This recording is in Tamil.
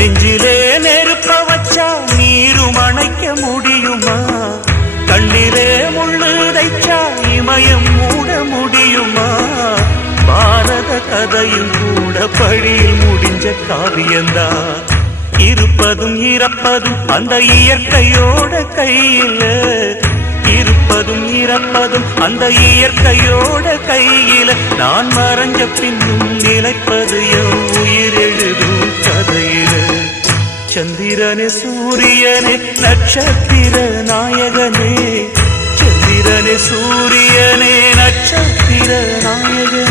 நெஞ்சிலே நெருப்ப வச்சா நீரும் அணைக்க முடியுமா? கண்ணிலே முள்ளு தைச்சா இமயம் மூட முடியுமா? பாரத கதையும் கூட பழியில் முடிஞ்ச காவியந்தான். இருப்பதும் இறப்பதும் அந்த இயற்கையோட கையில, இருப்பதும் இறப்பதும் அந்த இயற்கையோட கையில. நான் மறைஞ்ச பின்னும் நிலைப்பது என் உயிர் எழுதும் கதையில. சந்திரனே சூரியனே நட்சத்திர நாயகனே, சந்திரனே சூரியனே நட்சத்திர நாயகனே.